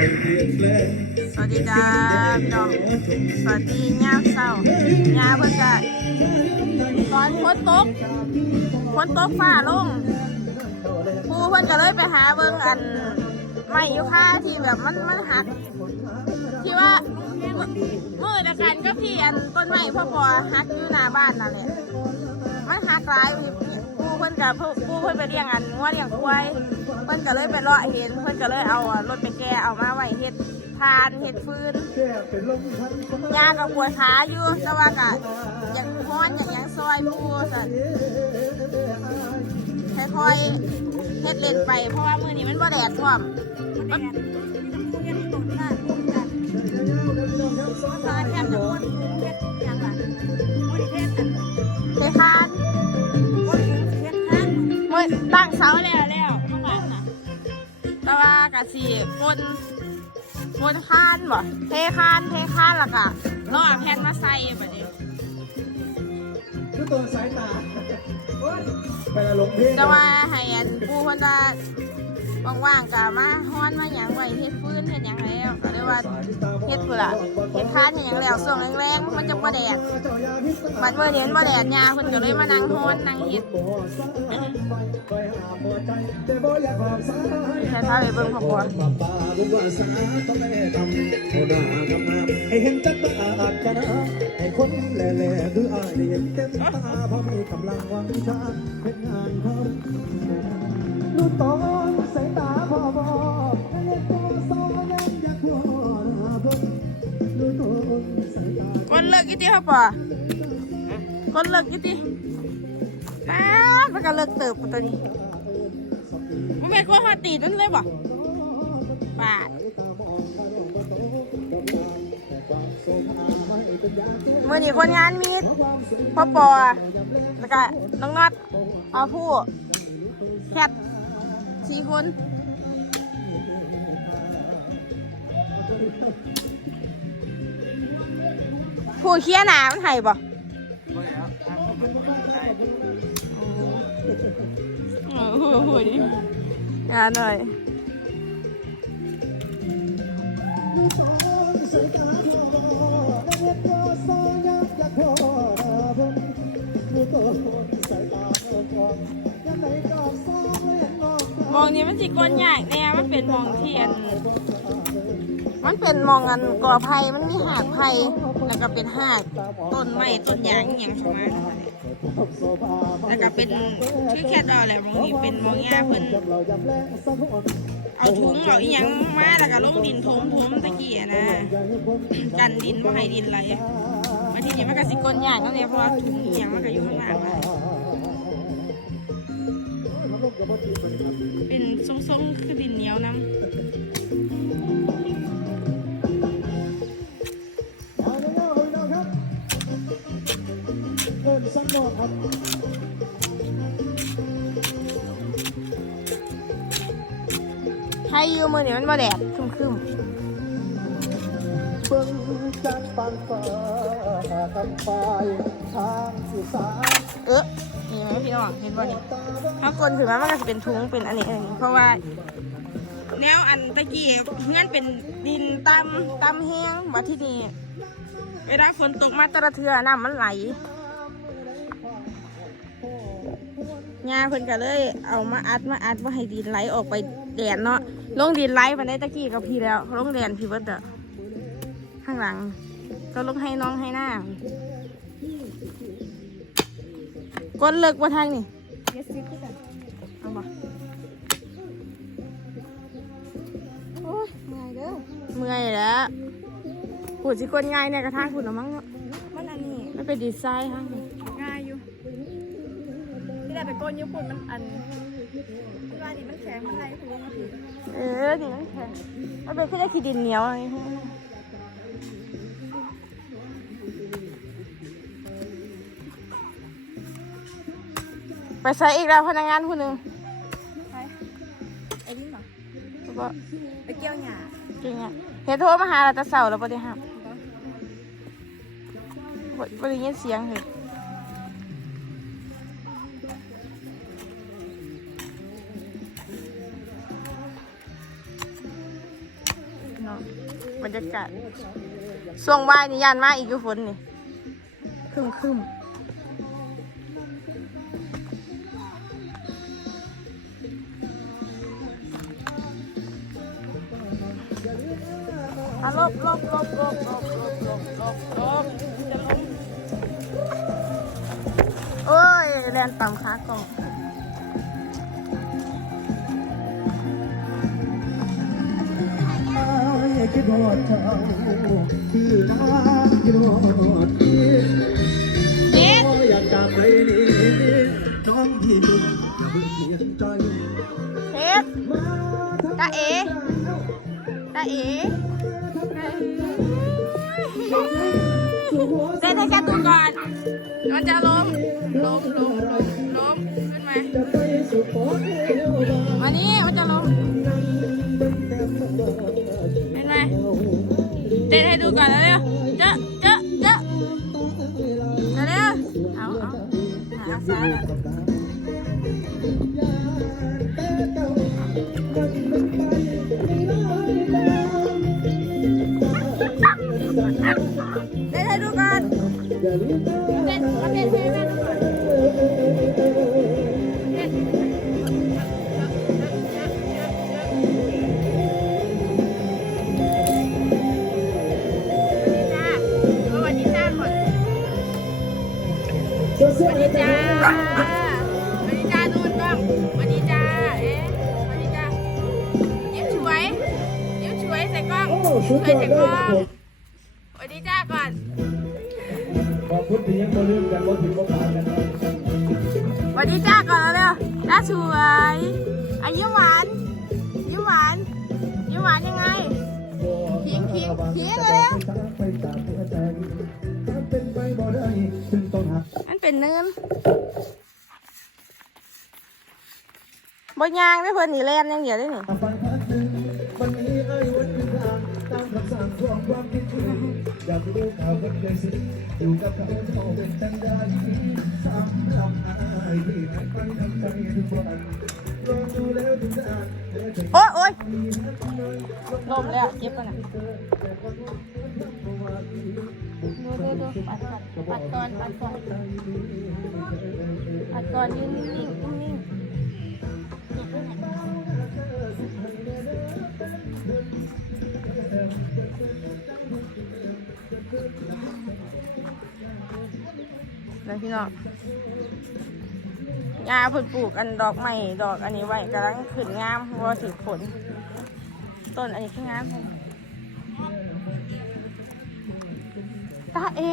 สวัสดีจ้าพี่น้องสวัสดียามเช้ายาเพิ่นก็ตอนฝนตกฝนตกฟ้าลงปูเพิ่นก็เลยไปหาเบิ่งอันไม้ยูค่าที่แบบมันมันหักที่ว่ามือเดียวกันก็พี่อันต้นไม้พ่อพอหักอยู่หน้าบ้านนั่นแหละมันหักหลายปู เพิ่นกับปูเพิ่นไปเลี้ยงอันงัวเลี้ยงควายเพิ่นก็เลยไปเลาะเห็นเพิ่นก็เลยเอาอะรถไปแก้เอามาไว้เฮ็ดทานเฮ็ดฟืนยากับปวดขาอยู่แต่ว่าก็อยากฮ้อนอยากหยังซอยปูสั่นค่อยๆเฮ็ดเล่นไป เพราะว่ามื้อนี้มันบ่แดดพร้อมมันเเสาแล้วแล้วเมื่อวานน่ะแต่ว่ากะสีฝนฝนคานบ่เทคานเทคานและกะรอแผ่นมาใส่แบบนี้คือตัวสายตาโอ๊ยไปละลงเพลงแต่ว่าให้อันปูคนจะ ว่างๆกะมาฮ้อนมาหยังไว้เฮ็ดฟืนเฮ็ดหยังแล้วก็เลยว่าเฮ็ดพื่อเฮ็ดค้านเฮ็ดหยังแล้วช่วงแรงๆมันจะบ่แดดบัดเมื่อนี้มันบ่แดดยาเพิ่นก็เลยมานั่งฮ้อนนั่งเฮ็ดใจแต่บ่ากบอกสายให้พาไปเบิ่งพ่อพ่อนให้เห็นจักตาอาจจะนะให้คนแหล่ๆคืออายได้เห็นเต็มตาเพราะมีกำลังวังชาเป็นงานเขาดู กี่ทีครับป่ะกดเลิกกี่ทีป้าดมันก็เลิกเติบตัวนี้มันไม่ก็ฮอตตีนั่นเลยบ่ะปาดเมื่อนี้คนงานมีพ่อปอแล้วก็น้องน็อตเอาผู้แคทสี่คน ผู้เคี้ยหนามันไห้บ่โอ้โหโหดิงานหน่อยมองนี้มันสิก้นยากแน่มันเป็นมองเทียน มันเป็นมองอันก่อไผ่มันมีหากไผ่ แล้วก็เป็นหาต้นไม้ต้นยางอย่างประมาณแล้วก็เป็นคือแค่เอาแหละมองนี้เป็นมองยาเพิ่นเอาถุงเอาอีหยังมาแล้วก็ลงดินถมถมตะกี้นะกันดินบ่ให้ดินไหลมาทีนี้มันก็สิก้นยากนั่นแหละเพราะว่าถุงอีหยังมันก็อยู่ข้างล่างเป็นทรงๆคือดินเหนียวน้ำ เอิ้นสังนอกครับให้อยู่มือนี่มันบ่แดดครึมเบิ่งจันทร์ปานฟ้ากันไปทางสุสานๆเออนี่ไหมพี่น้องเห็นบ่นี่ถ้ากลนถึงมันมันก็จะเป็นทุงเป็นอันนี้อันนี้เพราะว่า แนวอันตะกี้เงื่อนเป็นดินตำตำแห้งมาที่นี่เวลาฝนตกมาแตะละเทือน้ำมันไหล งาเพิ่นก็เลย เอามาอัดมาอัดว่าให้ดินไหลออกไปแดดเนาะลงดินไหลมาได้ตะกี้กับพี่แล้วลงแดนพี่เบิดเด้อข้างหลัง ก็ลงให้น้องให้หน้ากดเลิกว่าทางนี่เอาบ่โอ้ยเมื่อยเด้อเมื่อยแล้วปวดสิกดง่ายเนี่ยกระทางคุณละมั้งเนาะมันอันนี้ไม่เป็นดีไซน์ทา กนญี่ปุ่นมันอันที่ว่านี่มันแข็งมันไรคุณมาถือเออนี่มันแข็งมันเป็นแค่ขี้ดินเหนียวอะไรพวกนั้นไปใส่อีกแล้วพนักงานคนหนึ่งใช่ไอ้นี่เหรอแล้วก็ไปเกี่ยวหญ้าจริงอะเห็นโทรมาหาเราแต่เสาร์แล้วปฏิหับปฏิยินเสียงเหร น้องบรรยากาศช่วงบ่ายนี่ยานมาอีกอยู่ฝนนี่คึมคึมอะลบลบลบลบลบลบลบลบลบจะลงโอ้ยแลนต่ำขากล่อง คิดฮอดเจ้าคือการคิดฮอดพี่เน็ตอยากจากไปนี่น้องที่มึงมึงเสียใจเทปตาเอตาเอเต้นให้แกตัวก่อนมันจะล้มล้มล้ม เต้นให้ดูก่อนแล้วเร็วเจ๊ะเจ๊ะเจ๊ะเร็วเอาเอาหาซาละเต้นให้ดูก่อน ล้องยิ้มช่วยใส่กล้องสวัสดีจ้าก่อน ขอบคุณที่ยังบ่ลืมกันบ่ถึงบ่ขาดกันสวัสดีจ้าก่อนแล้วเร็วจ้าช่วยอายิ้มหวานยิ้มหวานยิ้มหวานยังไงขิงขิงขิงเร็วไปจากหัวใจการเป็นไปบ่ได้จึงต้องหักมันเป็นเนินบ่ยางได้เพิ่นนี่แล่นอยังเดียวได้นี่ไปพักหนึ่ามคำสั่งความคิดถึงอยากรู้ข่าวคนเคยสิอยู่กับเขาเท่าเป็นจังได้สามลำอายที่หายไปทำใจทุกวันลองดูแล้วถึงจะอ่านโอ๊ยโอ๊ยลมแล้วเจ็บกันนะดูดูดูปัดปัดปัดก่อนปัดก่อนปัดก่อนยืนนิ่งๆนิ่งๆ แล้วพี่น้องยาเพิ่นปลูกอันดอกไม้ดอกอันนี้ไว้กำลังขึ้นงามราะว่าถือผล ต้นอันนี้คืองามตาเอ๋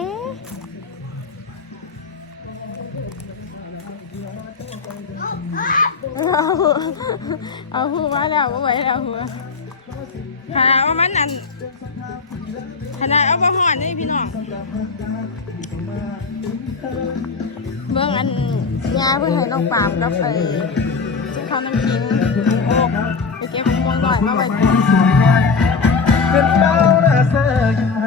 เอาหัวเอาหัวมาแล้วก็ไว้แล้วหัวขนาว่ามันอัน ขนาดเอาไปห่อนนี่พี่น้องเบื้องอันยาเพื่อให้น้องปามกับไปที่เขาน้ำขิงโอกไปเก็บมะม่วงหน่อยมาไว้ก่อน